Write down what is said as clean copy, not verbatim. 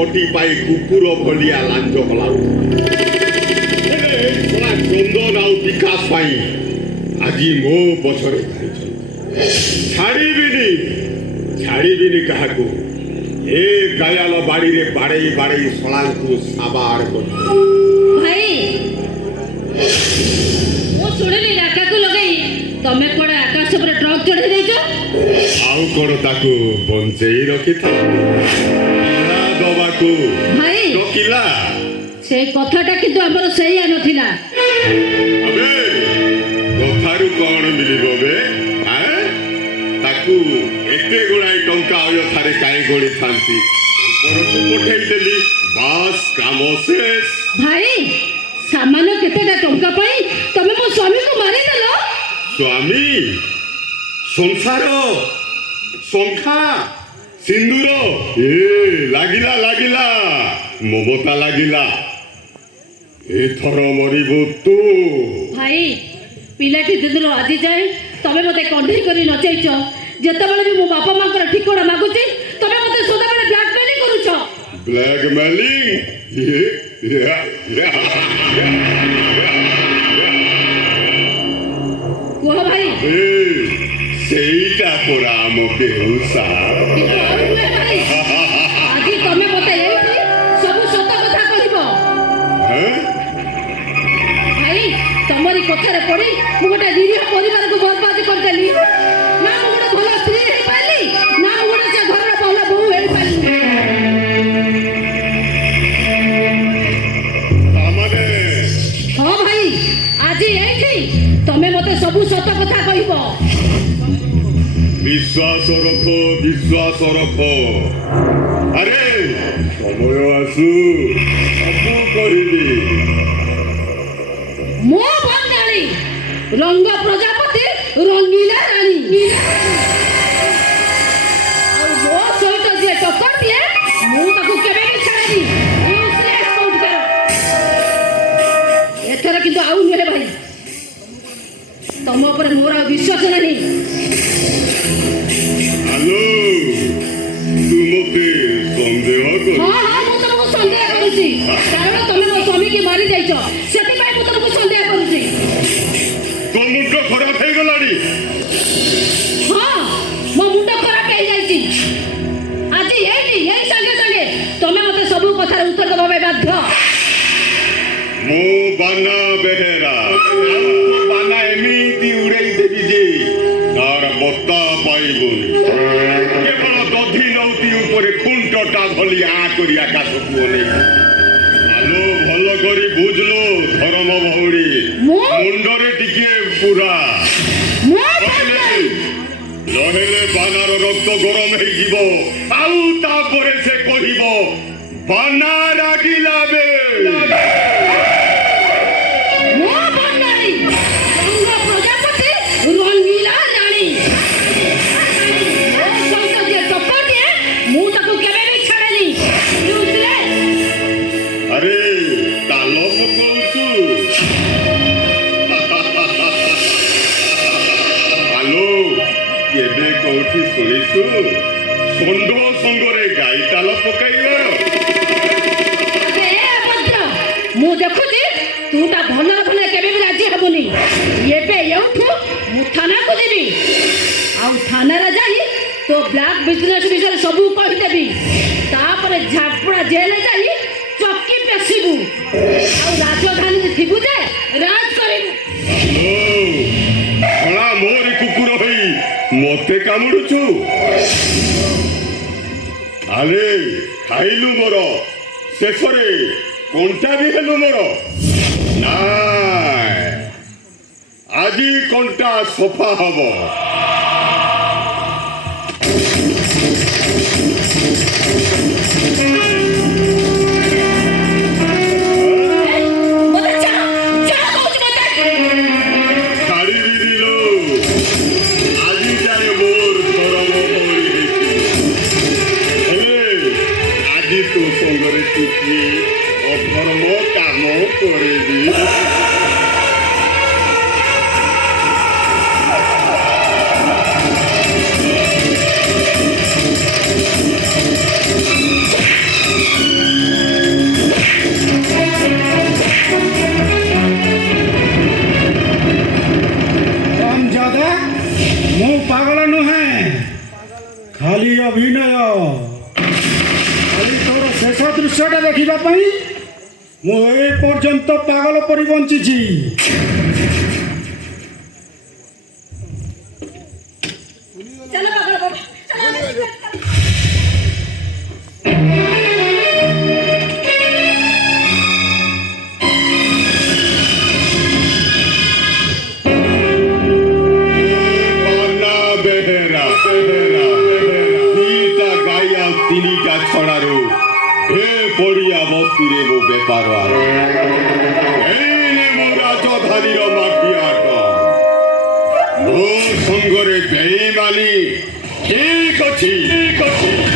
ପଟି ପାଇ କୁକୁର ଭଳିଆ ଲାଞ୍ଜ ହଲାଉ। ଚନ୍ଦନ ଆଉ ବିକାଶ ପାଇଁ ଆଜି ମୋ ପଛରେ ଛାଡ଼ିବିନି କାହାକୁ। ଏ ଗାୟାଲ ବାଡ଼ିରେ ବାଡ଼େଇ ବାଡ଼େଇ ଶଳାଙ୍କୁ ସାବାଡ଼ କରି ଭାଇ ମୁଁ ଶୁଣିଲି ଡାକାକୁ ଲଗେଇ ତମେ କୁଆଡ଼େ ଆକାଶ ଉପରେ ଟ୍ରକ୍ ଚଢ଼େଇ ଦେଇଛ। ଆଉ କ'ଣ ତାକୁ ବଞ୍ଚେଇ ରଖିଥା ଦବାକୁ ଭାଇ ରଖିଲା। ସେ କଥାଟା କିନ୍ତୁ ଆମର ସେଇଆ ନଥିଲା। ଆବେ କଥାରୁ କ'ଣ ମିଳିବ ବେ? ତାକୁ ଏତେ ଗୁଡ଼ାଏ ଟଙ୍କା ଅୟଥାରେ କାହିଁ ଗଣିଥାନ୍ତି? ଉପରକୁ ପଠେଇଦେଲି, ବାସ୍ କାମ ଶେଷ। ଭାଇ ସାମାନ୍ୟ କେତେଟା ଟଙ୍କା ପାଇଁ ତମେ ମୋ ସ୍ୱାମୀକୁ ମାରିଦେଲ। ସ୍ୱାମୀ, ସଂସାର, ଶଙ୍ଖା, ସିନ୍ଦୁର ଲାଗିଲା ମମତା ଲାଗିଲା। ଏଥର ମରିବୁ ତୁ। ଭାଇ ପିଲାଟି ଦିନରୁ ଆଜି ଯାଏ ତମେ ମତେ କଣ୍ଢେଇ କରି ନଚେଇଛ। ଯେତେବେଳେ ବି ମୋ ବାପା ମାଙ୍କର ଠିକଣା ମାଗୁଛି ତମେ ମତେ ସଦାବେଳେ ବ୍ଲାକମେଲିଂ କରୁଛ। ବ୍ଲାକମେଲିଂ? କୁହ ଭାଇ। ସେଇଟା ପରା ଆମ ବେହୁସା। ଆଜି ତମେ ମତେ ଏଇଠି ସବୁ ସତ କଥା କହିବ। ଭାଇ ତମରି କଥାରେ ପଡି ମୁଁ ଗୋଟେ ନିରୀହ ପରିବାରକୁ ବର୍ବାଦ କରିଦେଲି। ନା ମୁଁ ଗୋଟେ ଭଲ ସ୍ତ୍ରୀ ହେଇପାରିଲି, ନା ମୁଁ ଗୋଟେ ସେ ଘରର ଭଲ ବୋହୂ ହେଇପାରିଲି। ହଁ ଭାଇ ଆଜି ଏଇଠି ତମେ ମତେ ସବୁ ସତ କଥା କହିବ। ବିଶ୍ୱାସ ରଖ। ଆରେ ସମୟ ଆସୁ ସବୁ କହିବି। ମୋ ବନ୍ଦାଳି ରଙ୍ଗ ପ୍ରଜାପତି ରଙ୍ଗିଲା ରାଣୀ। ଆଉ ମୋ ସହିତ ଯିଏ ଟକ୍କର ଦିଏ ମୁଁ ତାକୁ କେବେ ବି ଛାଡ଼େନି। ଏଥର କିନ୍ତୁ ଆଉ ନୁହେଁ ଭାଇ, ତମ ଉପରେ ମୋର ଆଉ ବିଶ୍ୱାସ ନାହିଁ। ହ୍ୟାଲୋ, ତୁ ମୋତେ ସନ୍ଦେହ କରୁ? ହଁ ମୁଁ ତମକୁ ସନ୍ଦେହ କରୁଛି, କାରଣ ତମେ ମୋ ସ୍ୱାମୀକି ମାରି ଯାଇଛ। ସେଥିପାଇଁ ମୁଁ ତମକୁ ସନ୍ଦେହ କରୁଛି। ତୋ ମୁଣ୍ଡ ଖରାପ ହେଇଗଲାଣି? ହଁ ମୋ ମୁଣ୍ଡ ଖରାପ ହେଇଯାଇଛି। ଆଜି ଏଇ ସାଙ୍ଗେ ସାଙ୍ଗେ ତମେ ମତେ ସବୁ କଥାର ଉତ୍ତର ଦେବା ପାଇଁ ବାଧ୍ୟ। ମୁଁ ବାନା ବେହେରା, ବାନା ଏମିତି ଉଡ଼େଇ ଦେବି ଯେ ତାର ବତ୍ତା ପାଇବୁନି। କେବଳ ଦଧି ନଉତି ଉପରେ ଖୁଣ୍ଟଟା ଭଳି ଆ କରି ଆକାଶକୁ ଅନେଇ। ଆଲୋ ଭଲ କରି ବୁଝଲୋ ଧର୍ମ ଭଉଣୀ, ମୁଣ୍ଡରେ ଟିକେ ପୁରା ରହିଲେ ବାନାର ରକ୍ତ ଗରମ ହେଇଯିବ। ଆଉ ତାପରେ ସେ କହିବ ବାନା ରାଗିଲା ବେ। ଆରେ ତାଲ ପକଉଛୁ? ଆଲୋ କେବେ କୋଉଠି ଶୁଣିଛୁ ଷଣ୍ଢ ସଙ୍ଗରେ ଗାଈ ତାଲ ପକାଇବ? ମୁଁ ଦେଖୁଛି ତୁ ତା ଭଲ କେବେ ବି ରାଜି ହେବୁନି। ଏବେ ଏଉଠୁ ମୁଁ ଥାନାକୁ ଯିବି, ଆଉ ଥାନାରେ ଯାଇ ତୋ ବ୍ଲାକ୍ ବିଜନେସ୍ ବିଷୟରେ ସବୁ କହିଦେବି। ତାପରେ ଝାପଡ଼ା ଜେଲ୍ ଯାଇ ଚକି ପେଶିବୁ, ଆଉ ରାଜଧାନୀରେ ଥିବୁ ଯେ ରାଜ କରିବୁ। ମୋରି କୁକୁର ହେଇ ମତେ କାମୁଡୁଛୁ? ଆରେ ଖାଇଲୁ ମୋର, ଶେଷରେ କଣ୍ଟା ବି ହେଲୁ ମୋର। ନାଇଁ, ଆଜି କଣ୍ଟା ସଫା ହବ। ତୋ ସଙ୍ଗରେ ଟିକେ ଅଧର୍ମ କାମ କରିବି। ଖାଲି ଅଭିନୟ, ଖାଲି ତୋର ଶେଷ ଦୃଶ୍ୟଟା ଦେଖିବା ପାଇଁ ମୁଁ ଏ ପର୍ଯ୍ୟନ୍ତ ପାଗଳ ପରି ବଞ୍ଚିଛି। चलो पागल बाबा, चलो। বানা বেহেরা বেহেরা দুইটা গাইয়া তিনিটা ছড়ারো হে পড়িয়া বস্তুরে মো বেপার এই নে মো রাজধানীর মাফিয়াট ମୋ ସଙ୍ଗରେ ବେଇମାନି ଠିକ ଅଛି ଠିକ ଅଛି।